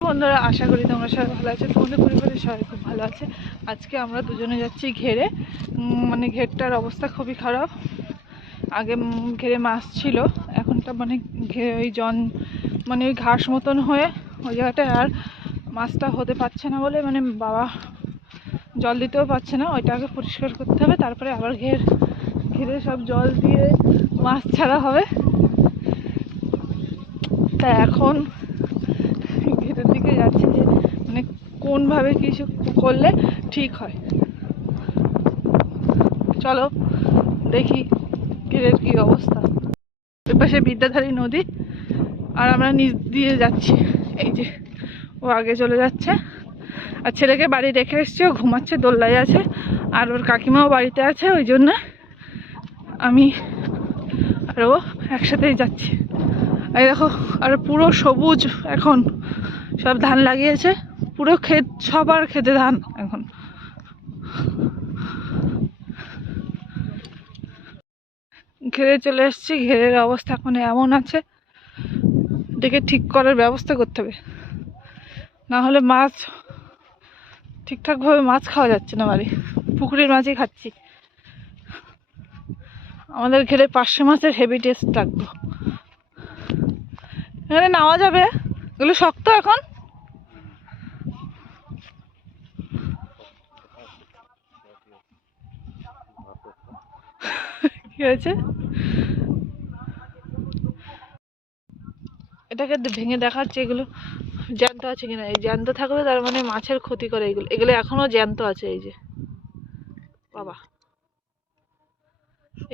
বন্ধুরা, আশা করি তোমরা সবাই ভালো আছো। তোমাদের পরিবারের সবাই খুব ভালো আছে। আজকে আমরা দুজনে যাচ্ছি ঘেরে। মানে ঘেরটার অবস্থা খুবই খারাপ। আগে ঘেরে মাছ ছিল, এখনটা মানে ওই মানে ওই ঘাস মতন হয়ে ওই জায়গাটায় আর মাছটা হতে পারছে না বলে মানে বাবা জল দিতেও পারছে না। ওইটাকে পরিষ্কার করতে হবে, তারপরে আবার ঘেরে সব জল দিয়ে মাছ ছাড়া হবে। তা এখন ঘেরের দিকে যাচ্ছে যে মানে কোনভাবে কিছু করলে ঠিক হয়। চলো দেখি ঘেরের কি অবস্থা। ওই পাশে বিদ্যাধারী নদী আর আমরা নিচ দিয়ে যাচ্ছি। এই যে ও আগে চলে যাচ্ছে, আর ছেলেকে বাড়ি রেখে এসছে, ও ঘুমাচ্ছে, দোল্লায় আছে। আর ওর কাকিমাও বাড়িতে আছে, ওই জন্য আমি আর ও একসাথেই যাচ্ছি। এই দেখো, আর পুরো সবুজ, এখন সব ধান লাগিয়েছে, পুরো ক্ষেত, সবার খেতে ধান এখন। ঘেরে চলে এসেছি। ঘেরের অবস্থা এখন এমন আছে, দেখে ঠিক করার ব্যবস্থা করতে হবে, না হলে মাছ ঠিকঠাকভাবে মাছ খাওয়া যাচ্ছে না। বাড়ি পুকুরের মাছই খাচ্ছি। আমাদের ঘেরে পার্শে মাছের হেভি টেস্ট লাগবে। এখানে নামা যাবে? এগুলো শক্ত এখন। কি হয়েছে? এটাকে ভেঙে দেখাচ্ছে এগুলো জ্যান্ত আছে কিনা। এই জ্যান্ত থাকলে তার মানে মাছের ক্ষতি করে। এগুলো এগুলো এখনো জ্যান্ত আছে। এই যে বাবা,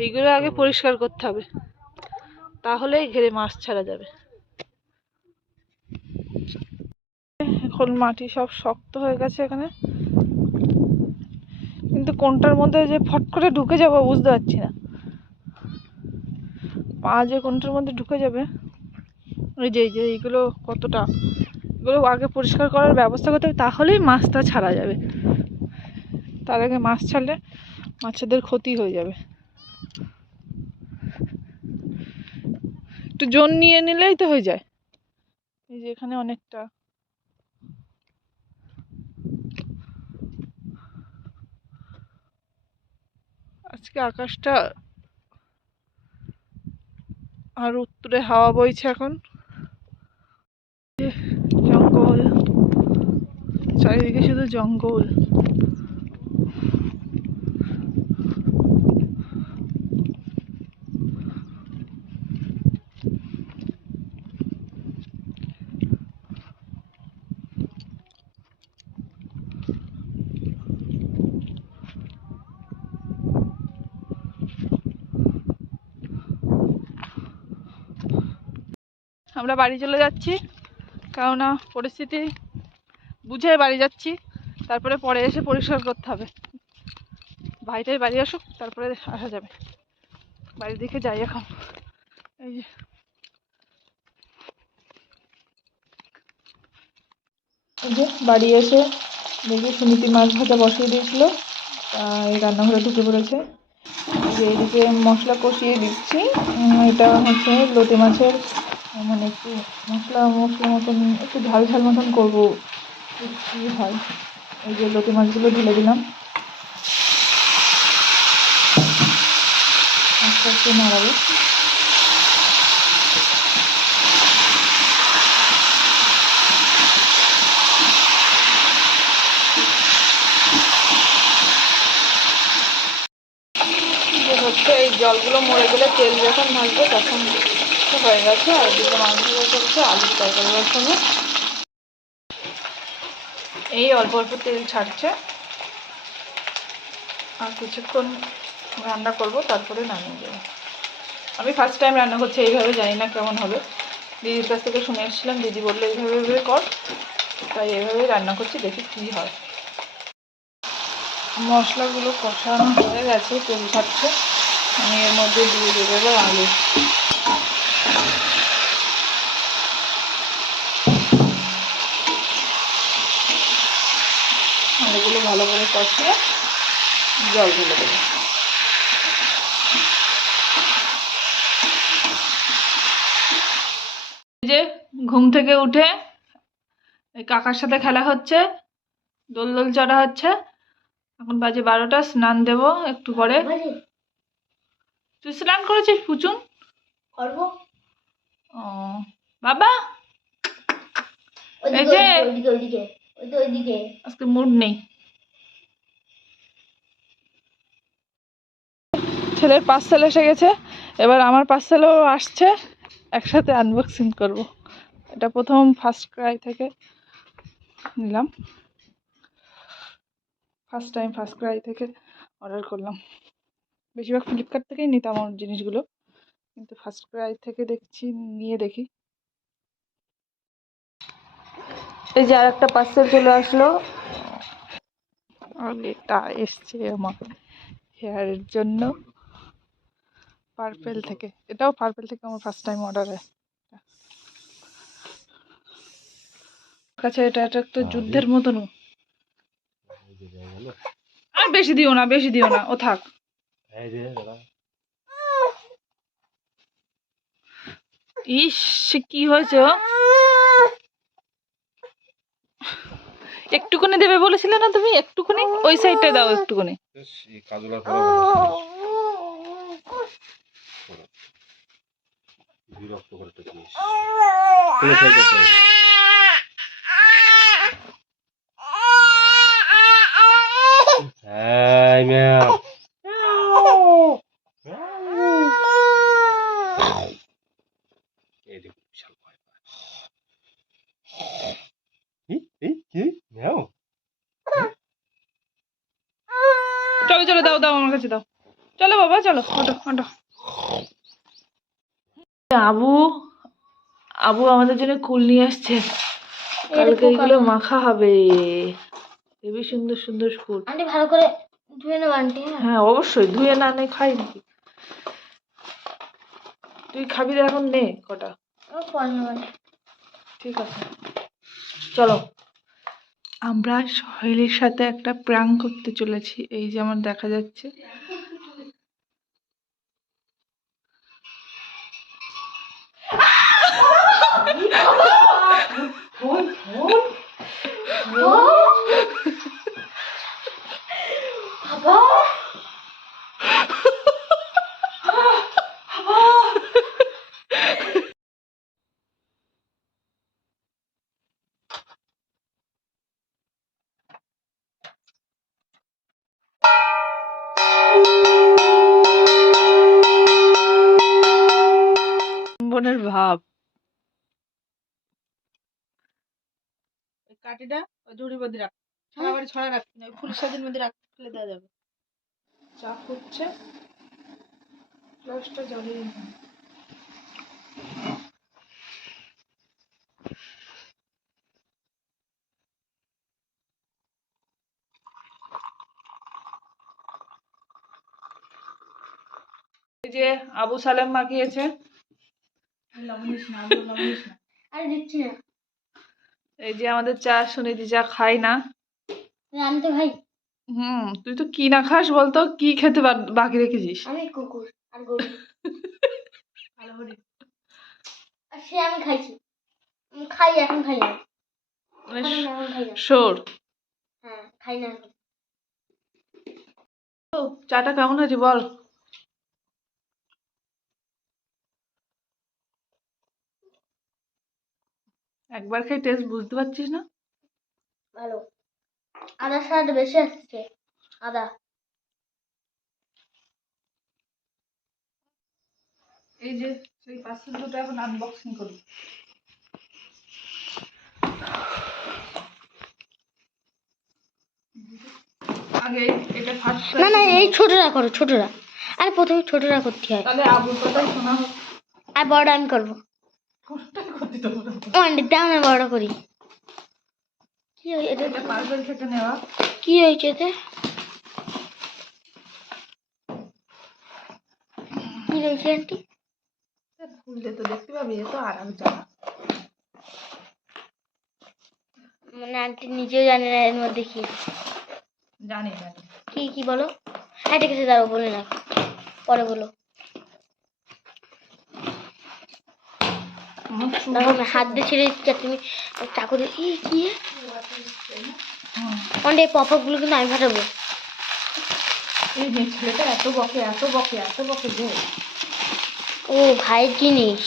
এইগুলো আগে পরিষ্কার করতে হবে, তাহলেই ঘেরে মাছ ছাড়া যাবে। এখন মাটি সব শক্ত হয়ে গেছে এখানে, কিন্তু কোনটার মধ্যে যে ফট করে ঢুকে যাবো বুঝতে পারছি না। পা যে কোনটার মধ্যে ঢুকে যাবে। এই যে এইগুলো কতটা, এগুলো আগে পরিষ্কার করার ব্যবস্থা করতে হবে, তাহলেই মাছটা ছাড়া যাবে। তার আগে মাছ ছাড়লে মাছেদের ক্ষতি হয়ে যাবে। একটু জোন নিয়ে নিলেই তো হয়ে যায়। এই যে এখানে অনেকটা। আজকে আকাশটা আর উত্তরে হাওয়া বইছে এখন। জঙ্গল, চারিদিকে শুধু জঙ্গল। আমরা বাড়ি চলে যাচ্ছি, কেননা পরিস্থিতি বুঝে বাড়ি যাচ্ছি। তারপরে পরে এসে পরিষ্কার করতে হবে। ভাইটাই বাড়ি আসুক, তারপরে আসা যাবে। বাড়ির দিকে যাই এখন। এই যে বাড়ি এসে দেখি সুনীতি মাছ ভাজা বসিয়ে দিয়েছিল, এই রান্নাঘরে ঢুকে পড়েছে। যে এইদিকে মশলা কষিয়ে দিচ্ছি। এটা হচ্ছে লোটে মাছের, মানে একটু মশলা মতন, একটু ঝাল ঝাল মতন করবো, কি হয়। এই যে লোটে মাছগুলো ঢেলে দিলাম, আস্তে আস্তে নাড়াবো। হচ্ছে এই জলগুলো মরে গেলে তেল যখন ভাজবে তখন হয়ে গেছে। আর এদিকে মাংস চলছে, আলুর তরকারি বসাবো। এই অল্প অল্প তেল ছাড়ছে, আর কিছুক্ষণ রান্না করব, তারপরে নামিয়ে দেবো। আমি ফার্স্ট টাইম রান্না করছি এইভাবে, জানি না কেমন হবে। দিদির কাছ থেকে শুনে এসেছিলাম, দিদি বললো এইভাবে কর, তাই এইভাবেই রান্না করছি, দেখি কী হয়। মশলাগুলো কষানো হয়ে গেছে, তেল ছাড়ছে। আমি এর মধ্যে দিয়ে দেবো আলু। আলুগুলো ভালো করে কষিয়ে জল ঢেলে দেবো। যে ঘুম থেকে উঠে এই কাকার সাথে খেলা হচ্ছে, দোল দোল চড়া হচ্ছে। এখন বাজে 12টা, স্নান দেবো একটু পরে। তুই স্নান করেছিস পুচুন? করবো। ও বাবা, এই যে ওইদিকে আজকে মুড নেই। ছেলের পার্সেল এসে গেছে, এবার আমার পার্সেলও আসছে, একসাথে আনবক্সিং করব। এটা প্রথম ফার্স্ট ক্রাই থেকে নিলাম, ফার্স্ট টাইম ফার্স্ট ক্রাই থেকে অর্ডার করলাম। বেশিরভাগ ফ্লিপকার্ট থেকেই নিতাম আমার জিনিসগুলো, কিন্তু ফার্স্ট ক্রাই থেকে দেখছি, নিয়ে দেখি। এই যে আর একটা পার্সেল চলে আসলো, আর এটা এসছে আমার হেয়ারের জন্য পার্পেল থেকে। এটাও পার্পেল থেকে আমার ফার্স্ট টাইম অর্ডারে। কাছে এটা একটা তো যুদ্ধের মতন। আর বেশি দিও না, বেশি দিও না, ও থাক। ইস, কি হয়েছে? একটুখানি দেবে বলেছিলে না তুমি? একটুখানি ওই সাইডটা দাও, একটুখানি। চলো চলো, দাও দাও আমার কাছে দাও। চলো বাবা, চলো, ওঠো ওঠো। আবু, আবু আমাদের জন্য কুল নিয়ে আসছে, কালকে এগুলো মাখা হবে। হেবি সুন্দর সুন্দর কুল। আন্টি ভালো করে ধুয়ে নেব আন্টি। হ্যাঁ অবশ্যই, ধুয়ে না নে খাই নাকি? তুই খাবি তো, এখন নে কটা। ঠিক আছে, চলো। আমরা সোহেলের সাথে একটা প্র্যাঙ্ক করতে চলেছি, এই যেমন দেখা যাচ্ছে। বোনের ভাব। কাঠিটা ওই ঝুড়ির মধ্যে রাখ, সারা বাড়ি ছড়া রাখবি না, ওই ফুল সাজের মধ্যে রাখ, ফেলে দেওয়া যাবে। চা হচ্ছে, গ্লাসটা জ্বালিয়ে নি। এই যে আবু সালেম মাখিয়েছে। আরে দিচ্ছি না। এই যে আমাদের চা, সুনিধি চা খাই না। আমি তো ভাই। তুই তো কি না খাস বলতো, কি খেতে বাকি রেখেছিস? আমি কুকুর আর গরু। আর সে আমি খাইছি, খাই, এখন খাই না, এখন খাই না। শোর। হ্যাঁ খাই না এখন। চাটা কেমন হয়েছে বল? একবার খেয়ে টেস্ট বুঝতে পারছিস না? ভালো, আদার স্বাদ বেশি আসছে, আদা। এই যে সেই পার্সেল দুটো এখন আনবক্সিং করি। আগে এটা ফার্স্ট। না না, এই ছোটরা করো, ছোটরা। আরে প্রথমে ছোটরা করতে হয়, তাহলে আবুর কথাই শোনা হোক। আর বড়টা আমি করবো। কোনটাই করতে দেবো না। আন্টি দাও না, বড় করি। কি হয়েছে এটা? এটা পার্সেল থেকে নেওয়া। কি হয়েছে এতে? কি হয়েছে আন্টি? খুললে তো দেখতে পাবি, এ তো আর এক জায়গা। মানে আন্টি নিজেও জানে না এর মধ্যে কি। জানি জানি। কি কি বলো? হ্যাঁ ঠিক আছে, দাঁড়াও, বলে না, পরে বলো। এমন চুল দেখো আমি হাত দিয়ে ছেড়ে দিচ্ছি আর তুমি চাকু দিয়ে কি অনেক পপআপ গুলো কিন্তু আমি ফাটাবো। এই যে ছেলেটা এত বকে এত বকে এত বকে যে ও ভাইয়ের জিনিস।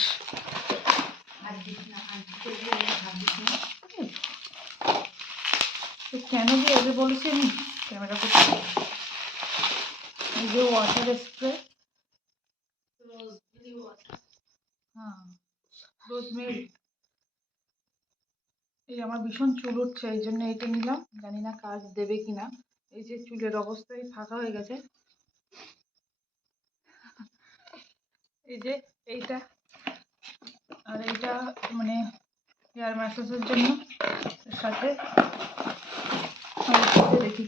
তো কেন যে ওদের বলেছি আমি ক্যামেরা করতে, এই যে ওয়াটার স্প্রে, হ্যাঁ রোজমেরি। এই আমার ভীষণ চুল উঠছে, এই জন্য এটা নিলাম, জানি না কাজ দেবে কিনা। এই যে চুলের অবস্থায় ফাঁকা হয়ে গেছে। এই যে এইটা আর এইটা মানে হেয়ার ম্যাসাজের জন্য, এর সাথে দেখি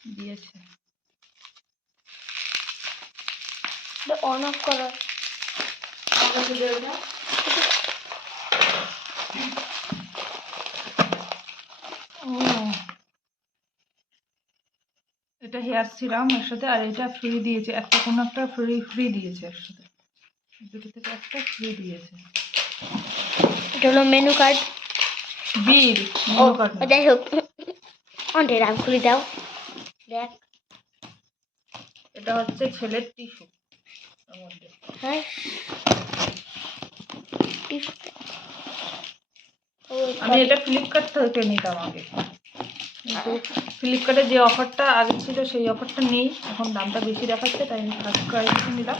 কি দিয়েছে। অন অফ করা ও এটা হেয়ার সিরাম এর সাথে, আর এটা ফ্রি দিয়েছে, একটা কোনো একটা ফ্রি দিয়েছে এর সাথে, দুটো থেকে একটা ফ্রি দিয়েছে। এটা হলো মেনু কার্ড, বিল ও মেনু কার্ড। যাই হোক অনেক রাম খুলে দাও দেখ। এটা হচ্ছে ছেলের টিস্যু এর মধ্যে। হ্যাঁ আমি এটা ফ্লিপকার্ট থেকে নিতাম আগে, কিন্তু ফ্লিপকার্টে যে অফারটা আগে ছিল সেই অফারটা নেই, এখন দামটা বেশি দেখাচ্ছে, তাই আমি ফার্স্ট ক্রাইসে নিলাম।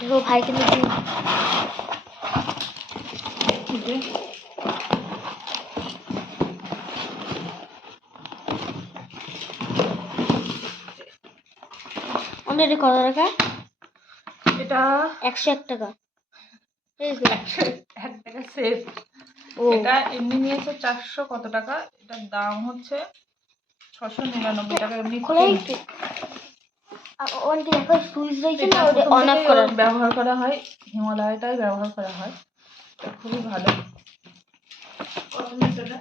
দেখো ভাই কিন্তু এই যে অনেক কত টাকা? এটা 101 টাকা। এই যে 1 টাকা সেভ। ও এটা এমনি নিয়েছে 400 কত টাকা, এটার দাম হচ্ছে 699 টাকা এমনি খোলাই কিনে। ওখানে দেখো সুইচ রয়েছে এটা না, ওটা প্রথম অন অফ থেকেই করা। ওর ব্যবহার করা হয়, হিমালয়টাই ব্যবহার করা হয়, এটা খুবই ভালো। কত নিচ্ছে এটা?